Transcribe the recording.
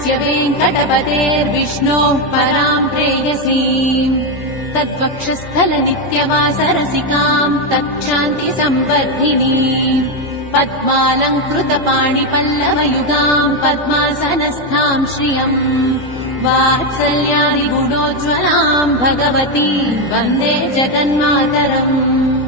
तस्य वेङ्कटपतेर्विष्णोः पराम् प्रेयसीम् तद्वक्षस्थलनित्यवासरसिकाम् तच्छान्तिसम्वर्धिनीम् पद्मालङ्कृतपाणिपल्लवयुगाम् पद्मासनस्थाम् श्रियम् वात्सल्यादिगुणोज्ज्वलाम् भगवतीम् वन्दे जगन्मातरम्।